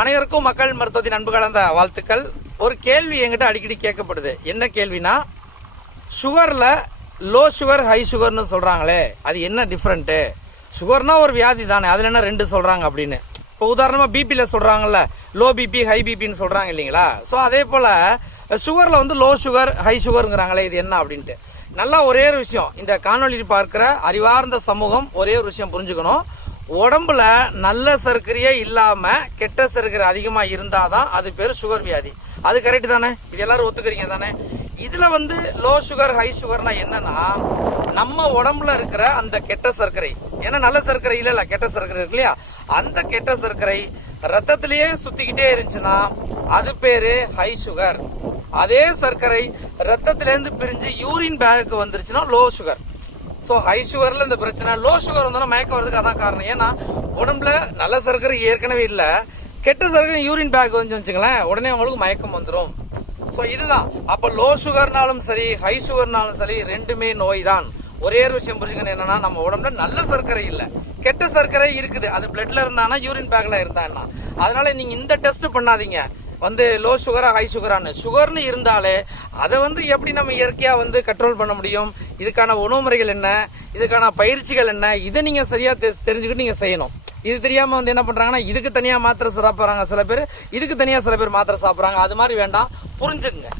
அனைவருக்கும் மக்கள் மருத்துவத்தின் அன்பு கலந்த வாழ்த்துக்கள். ஒரு கேள்வி என்கிட்ட அடிக்கடி கேட்கப்படுது. என்ன கேள்வினா, சுகர்ல லோ சுகர் ஹை சுகர்னு சொல்றாங்களே, அது என்ன டிஃபரெண்ட்? சுகர்னா ஒரு வியாதி தானே, அதுல என்ன ரெண்டு சொல்றாங்க அப்படின்னு. இப்போ உதாரணமா பிபில சொல்றாங்கல்ல, லோ பிபி ஹை பிபின்னு சொல்றாங்க இல்லைங்களா? ஸோ அதே போல சுகர்ல வந்து லோ சுகர் ஹை சுகர்ங்கிறாங்களே, இது என்ன அப்படின்ட்டு. நல்லா ஒரே ஒரு விஷயம், இந்த காணொலி பார்க்கிற அறிவார்ந்த சமூகம் ஒரே ஒரு விஷயம் புரிஞ்சுக்கணும். உடம்புல நல்ல சர்க்கரையே இல்லாம கெட்ட சர்க்கரை அதிகமா இருந்தாதான் அது பேரு சுகர் வியாதி. அது கரெக்ட் தானே? இது எல்லாரும் ஒத்துக்கிறீங்க தானே? இதுல வந்து லோ சுகர் ஹை சுகர்னா என்னன்னா, நம்ம உடம்புல இருக்கிற அந்த கெட்ட சர்க்கரை, ஏன்னா நல்ல சர்க்கரை இல்ல கெட்ட சர்க்கரை இருக்கு இல்லையா, அந்த கெட்ட சர்க்கரை ரத்தத்திலேயே சுத்திக்கிட்டே இருந்துச்சுன்னா அது பேரு ஹை சுகர். அதே சர்க்கரை ரத்தத்திலேருந்து பிரிஞ்சு யூரின் பேகுக்கு வந்துருச்சுன்னா லோ சுகர். ஸோ ஹை சுகர்ல இந்த பிரச்சனை. லோ சுகர் வந்தோம்னா மயக்கம் வரதுக்கு அதான் காரணம். ஏன்னா உடம்புல நல்ல சர்க்கரை ஏற்கனவே இல்ல, கெட்ட சர்க்கரை யூரின் பேக் வந்து வச்சுங்களேன், உடனே அவங்களுக்கு மயக்கம் வந்துடும். ஸோ இதுதான். அப்ப லோ சுகர்னாலும் சரி ஹை சுகர்னாலும் சரி ரெண்டுமே நோய் தான். ஒரே ஒரு விஷயம் புரிஞ்சுக்கணும், என்னன்னா நம்ம உடம்புல நல்ல சர்க்கரை இல்ல, கெட்ட சர்க்கரை இருக்குது. அது பிளட்ல இருந்தானா யூரின் பேக்ல இருந்தான்னா. அதனால நீங்க இந்த டெஸ்ட் பண்ணாதீங்க வந்து லோ சுகரா ஹை சுகரானு. சுகர்னு இருந்தாலே அதை வந்து எப்படி நம்ம இயற்கையா வந்து கண்ட்ரோல் பண்ண முடியும், இதுக்கான உணவு முறைகள் என்ன, இதுக்கான பயிற்சிகள் என்ன, இதை நீங்க சரியா தெரிஞ்சுக்கிட்டு நீங்க செய்யணும். இது தெரியாம வந்து என்ன பண்றாங்கன்னா, இதுக்கு தனியா மாத்திரை சாப்பிட்றாங்க சில பேர், இதுக்கு தனியா சில பேர் மாத்திரை சாப்பிட்றாங்க. அது மாதிரி வேண்டாம், புரிஞ்சுக்குங்க.